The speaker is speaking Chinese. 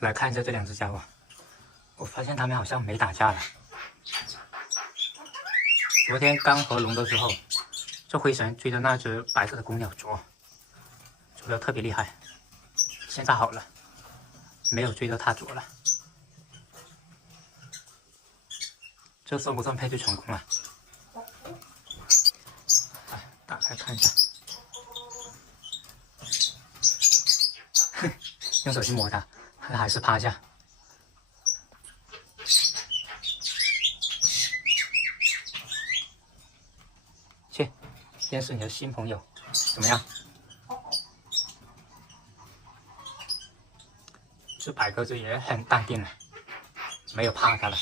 来看一下这两只家伙，我发现他们好像没打架了。昨天刚合笼的时候，这灰神追着那只白色的公鸟啄得特别厉害。现在好了，没有追着它啄了。这算不算配对成功啊？打开看一下。用手去摸它，它还是趴下。去，认识你的新朋友，怎么样？这白鸽子也很淡定了，没有怕它了。